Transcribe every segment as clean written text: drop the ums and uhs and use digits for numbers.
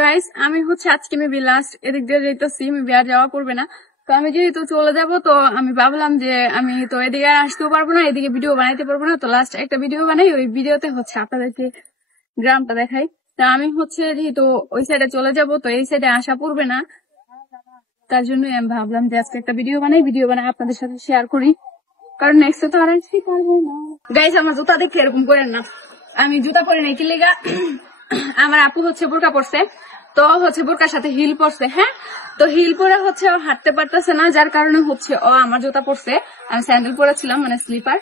Guys আমি হচ্ছে আজকে মেবি লাস্ট এদিক দিয়ে যেতেছি, মেবি আর যাওয়া করবে না। তো আমি যেহেতু চলে যাব, তো আমি ভাবলাম যে আমি তো এদিকে আসতেও পারবো না, এদিকে ভিডিও বানাইতে পারবো না, তো লাস্ট একটা ভিডিও বানাই, ওই ভিডিওতে হচ্ছে আপনাদেরকে গ্রামটা দেখাই। তা আমি হচ্ছে যেহেতু ওই সাইডে চলে যাব, তো এই সাইডে আসা পড়বে না, তার জন্যই আমি ভাবলাম যে আজকে একটা ভিডিও বানাই আপনাদের সাথে শেয়ার করি, কারণ নেক্সট তো আর আসতে পারবো না। গাইস আমার জুতা দেখে এরকম করেন না, আমি জুতা পরে নাই কি লেগা, আমার আপু হচ্ছে বোরকা পরছে, তো হচ্ছে বোরকার সাথে হিল পরছে। হ্যাঁ, তো হিল পরে হচ্ছে ও হাঁটতে পারতেছে না, যার কারণে হচ্ছে ও আমার জুতা পরছে, আমি স্যান্ডেল পরেছিলাম মানে স্লিপার,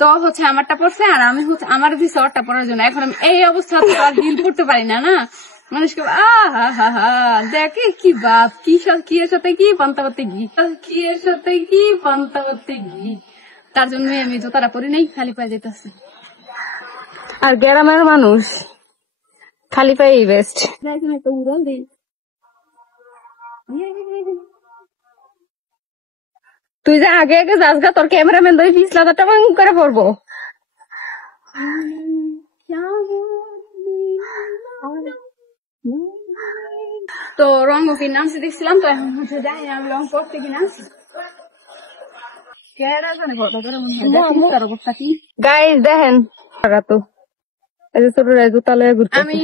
তো হচ্ছে আমারটা পরছে, আর আমি হচ্ছে আমার দিছে ওরটা পরার জন্য। এখন আমি এই অবস্থা আর হিল পরতে পারি না, না মানুষকে দেখে কি বাপ, কি এর সাথে কি পান্তা করতে গি, কি এর সাথে কি পান্তা করতে গি, তার জন্যই আমি জুতাটা পরি নাই, খালি পায়ে যেতেছি। আর গ্রামের মানুষ খালি পায়ে বেস্ট। একটা উড়াল দিই, তুই যে আগে আগে যাস গা, তোর ক্যামেরাম্যান ধরে পিছলা টাং করে পড়বো। তো রং ওকে নামছে দেখছিলাম, তো এখন হচ্ছে জানি আমি রং করতে কিনা। গাইস দেখেন তো এই যে ছোট জুতা লয়ে ঘুরতে আমি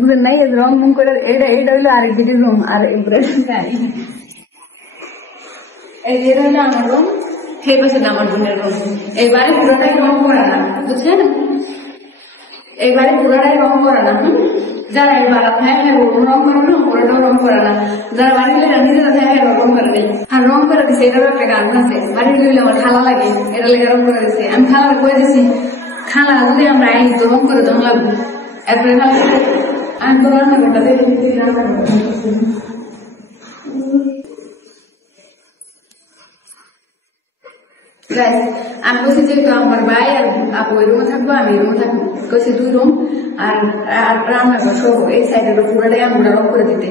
বুঝেন নাই রং মং করে এটা হইলো আরেক দিকে রুম, আর এই যে হইলো আমার রুম, সেই পাশে আমার বোনের রুম। এইবারে পুরোটাই রং করা না, বুঝছেন, এইবারে পুরোটাই রং করা না। যারা এবার হ্যাঁ রং করে না, পুরোটাও রং করা না, যারা বাড়ি গেলে নিজেরা হ্যাঁ রং করে দেয়, আর রং করে দিচ্ছে। এটারও একটা গান আছে, বাড়ি গেলে আমার খালা লাগে, এটা লেগে রং করে দিচ্ছে। আমি খালা করে দিচ্ছি, খালা যদি আমরা আইনি তো রং করে দম লাগবো। এরপরে খালা আমি তো রান্না করতে আমি বলছি যেহেতু আমার ভাই আর আপু ওই রুমে থাকবো, আমি রুমে থাকবো, কইছি 2 রুম আর রান্নাঘর সব এই সাইডের পুরোটাই আমরা রং করে দিতে।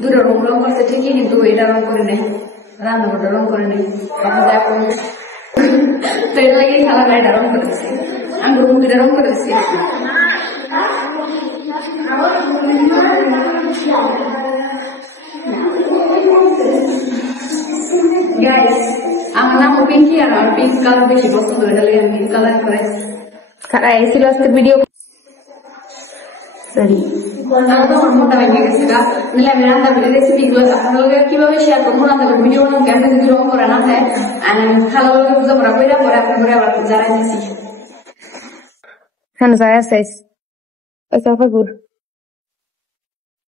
2টা রুম রং করছে ঠিকই, কিন্তু এটা রং করে নেই, রান্নাঘরটা রং করে নেই। তো এটা লাগে খালা গাড়িটা রং করে দিচ্ছি, আমি রুম 2টা রং করে দিচ্ছি। আমার নাম পিঙ্কি, আর আমার পিঙ্ক কালার বেশি পছন্দ, এটা লাগে আমি পিঙ্ক কালার করে এসি রাস্তা ভিডিও সরি মোটা হয়ে গেছে গা, নিলে আমি রান্না করে রেসিপি গুলো আপনাদের কিভাবে শেয়ার করবো, রান্না করে ভিডিও বানাবো, ক্যামেরা যদি রং করা না হয় খালা বুঝা পড়া করে পরে আপনার পরে আবার জানাই দিচ্ছি। হ্যাঁ যায় আছে